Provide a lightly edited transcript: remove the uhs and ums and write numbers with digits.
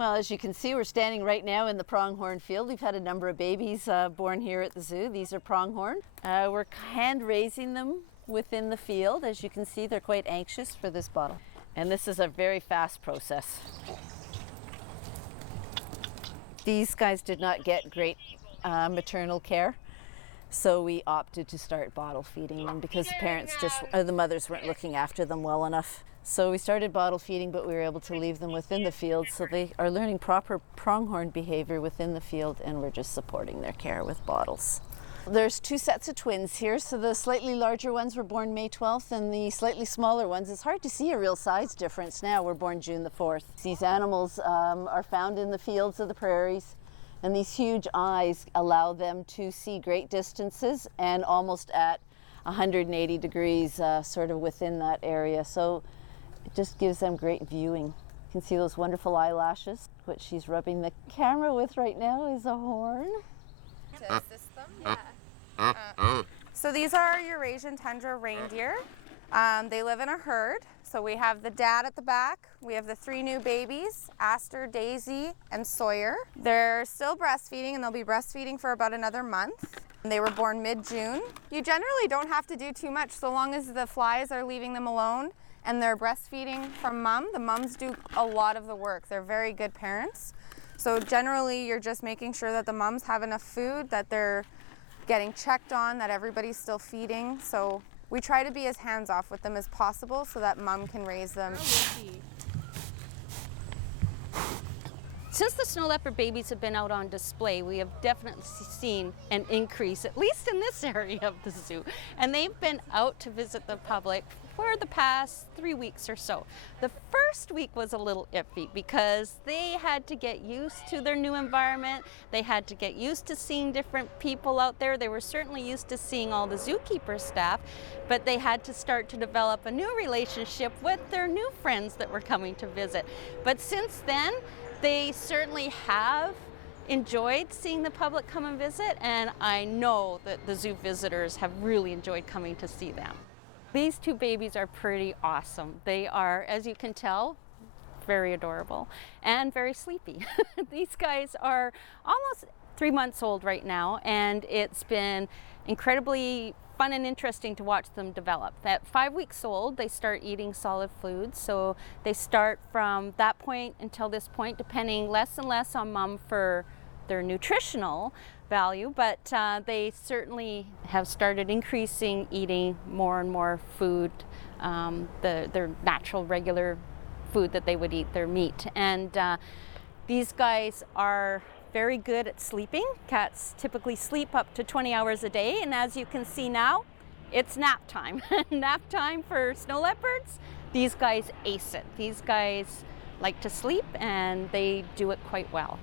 Well, as you can see, we're standing right now in the pronghorn field. We've had a number of babies born here at the zoo. These are pronghorn. We're hand raising them within the field. As you can see, they're quite anxious for this bottle. And this is a very fast process. These guys did not get great maternal care, so we opted to start bottle feeding them because the mothers weren't looking after them well enough. So we started bottle feeding, but we were able to leave them within the field, so they are learning proper pronghorn behavior within the field, and we're just supporting their care with bottles. There's two sets of twins here, so the slightly larger ones were born May 12th, and the slightly smaller ones, it's hard to see a real size difference now, were born June the 4th. These animals are found in the fields of the prairies, and these huge eyes allow them to see great distances and almost at 180 degrees sort of within that area. So it just gives them great viewing. You can see those wonderful eyelashes. What she's rubbing the camera with right now is a horn. To assist them, yeah. So these are our Eurasian Tundra reindeer. They live in a herd. So we have the dad at the back. We have the 3 new babies, Aster, Daisy, and Sawyer. They're still breastfeeding, and they'll be breastfeeding for about another month. They were born mid-June. You generally don't have to do too much so long as the flies are leaving them alone and they're breastfeeding from mom. The moms do a lot of the work. They're very good parents. So generally you're just making sure that the moms have enough food, that they're getting checked on, that everybody's still feeding. So we try to be as hands-off with them as possible so that mom can raise them. Since the snow leopard babies have been out on display, we have definitely seen an increase, at least in this area of the zoo. And they've been out to visit the public for the past 3 weeks or so. The first week was a little iffy because they had to get used to their new environment. They had to get used to seeing different people out there. They were certainly used to seeing all the zookeeper staff, but they had to start to develop a new relationship with their new friends that were coming to visit. But since then, they certainly have enjoyed seeing the public come and visit, and I know that the zoo visitors have really enjoyed coming to see them. These 2 babies are pretty awesome. They are, as you can tell, very adorable and very sleepy. These guys are almost 3 months old right now, and it's been incredibly fun and interesting to watch them develop. At 5 weeks old, they start eating solid foods. So they start from that point until this point, depending less and less on mom for their nutritional value, but they certainly have started increasing eating more and more food, their natural regular food that they would eat, their meat. And these guys are very good at sleeping. Cats typically sleep up to 20 hours a day, and as you can see now, it's nap time. Nap time for snow leopards. These guys ace it. These guys like to sleep, and they do it quite well.